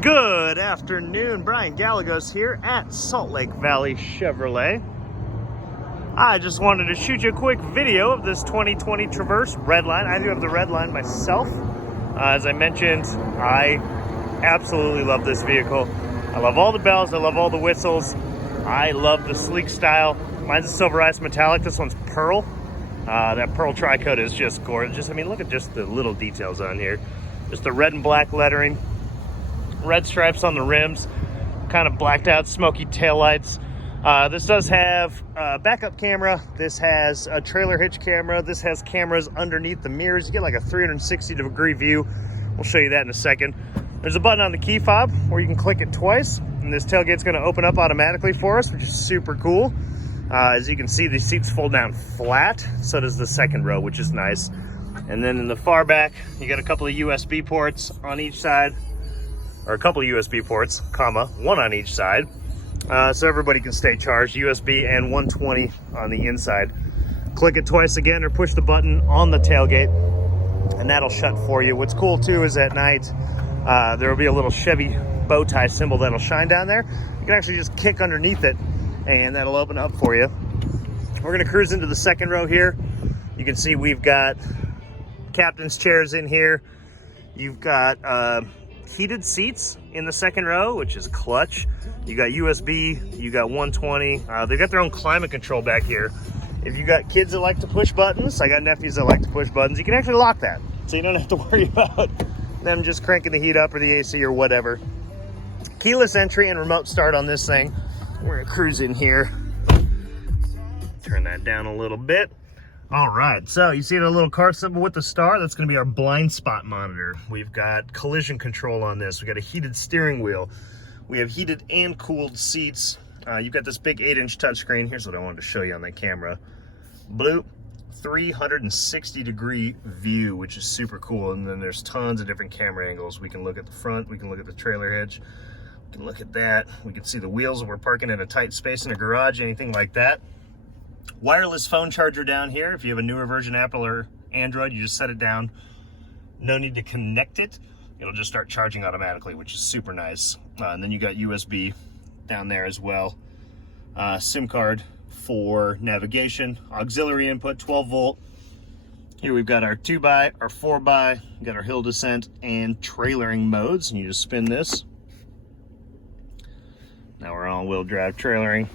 Good afternoon, Brian Gallegos here at Salt Lake Valley Chevrolet. I just wanted to shoot you a quick video of this 2020 Traverse Redline. I do have the Redline myself. As I mentioned, I absolutely love this vehicle. I love all the bells, I love all the whistles. I love the sleek style. Mine's a silver ice metallic, this one's pearl. That pearl tri-coat is just gorgeous. I mean, look at just the little details on here. Just the red and black lettering. Red stripes on the rims, kind of blacked out smoky taillights. This does have a backup camera. This has a trailer hitch camera. This has cameras underneath the mirrors. You get like a 360-degree view. We'll show you that in a second. There's a button on the key fob where you can click it twice, and this tailgate's going to open up automatically for us, which is super cool. As you can see, the seats fold down flat. So does the second row, which is nice. And then in the far back, you got a couple of USB ports on each side. Or a couple of USB ports, comma, one on each side, so everybody can stay charged. USB and 120 on the inside. Click it twice again or push the button on the tailgate and that'll shut for you. What's cool too is at night there will be a little Chevy bow tie symbol that'll shine down there. You can actually just kick underneath it and that'll open up for you. We're gonna cruise into the second row here. You can see we've got captain's chairs in here. You've got heated seats in the second row, which is clutch. You got USB, you got 120. They've got their own climate control back here. If you got kids that like to push buttons, I got nephews that like to push buttons, you can actually lock that. So you don't have to worry about them just cranking the heat up or the AC or whatever. Keyless entry and remote start on this thing. We're gonna cruise in here. Turn that down a little bit. All right, so you see the little car symbol with the star? That's gonna be our blind spot monitor. We've got collision control on this. We've got a heated steering wheel. We have heated and cooled seats. You've got this big 8-inch touchscreen. Here's what I wanted to show you on that camera. Blue, 360-degree view, which is super cool. And then there's tons of different camera angles. We can look at the front, we can look at the trailer hitch, we can look at that. We can see the wheels if we're parking in a tight space in a garage, anything like that. Wireless phone charger down here. If you have a newer version, Apple or Android, you just set it down. No need to connect it. It'll just start charging automatically, which is super nice. And then you got USB down there as well. SIM card for navigation. Auxiliary input, 12 volt. Here we've got our 2x, our 4x. We've got our hill descent and trailering modes. And you just spin this. Now we're all-wheel drive trailering.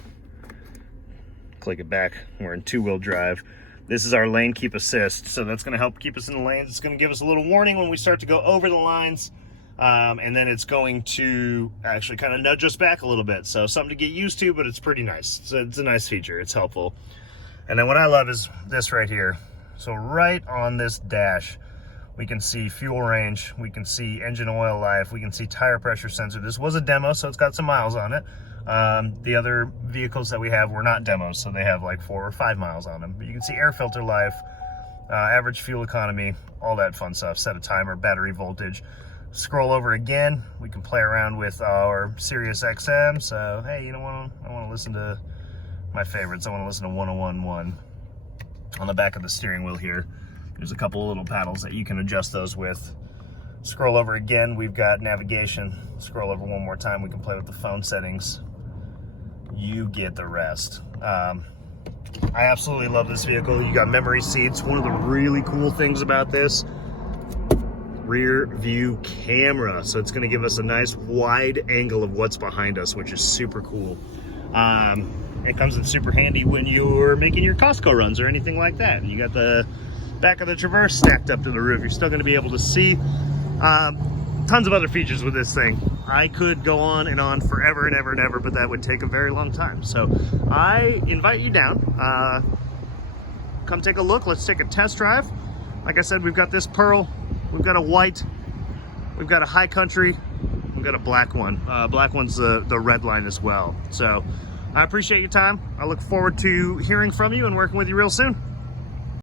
Click it back, we're in 2-wheel drive. This is our lane keep assist, so that's going to help keep us in the lanes. It's going to give us a little warning when we start to go over the lines, and then it's going to actually kind of nudge us back a little bit. So something to get used to, but it's pretty nice. It's a nice feature, it's helpful. And then what I love is this right here. So right on this dash, we can see fuel range, we can see engine oil life, we can see tire pressure sensor. This was a demo, so it's got some miles on it. The other vehicles that we have were not demos, so they have like 4 or 5 miles on them. But you can see air filter life, average fuel economy, all that fun stuff. Set a timer, battery voltage. Scroll over again, we can play around with our Sirius XM. So hey, you know what? I want to listen to my favorites. I want to listen to 101.1 on the back of the steering wheel here. There's a couple of little paddles that you can adjust those with. Scroll over again, we've got navigation. Scroll over one more time, we can play with the phone settings. You get the rest. I absolutely love this vehicle. You got memory seats. One of the really cool things about this, rear view camera. So it's gonna give us a nice wide angle of what's behind us, which is super cool. It comes in super handy when you're making your Costco runs or anything like that. And you got the back of the Traverse stacked up to the roof. You're still gonna be able to see. Tons of other features with this thing. I could go on and on forever and ever and ever, but that would take a very long time. So I invite you down. Come take a look. Let's take a test drive. Like I said, we've got this pearl, we've got a white, we've got a high country, we've got a black one. Black one's the Redline as well. So I appreciate your time. I look forward to hearing from you and working with you real soon.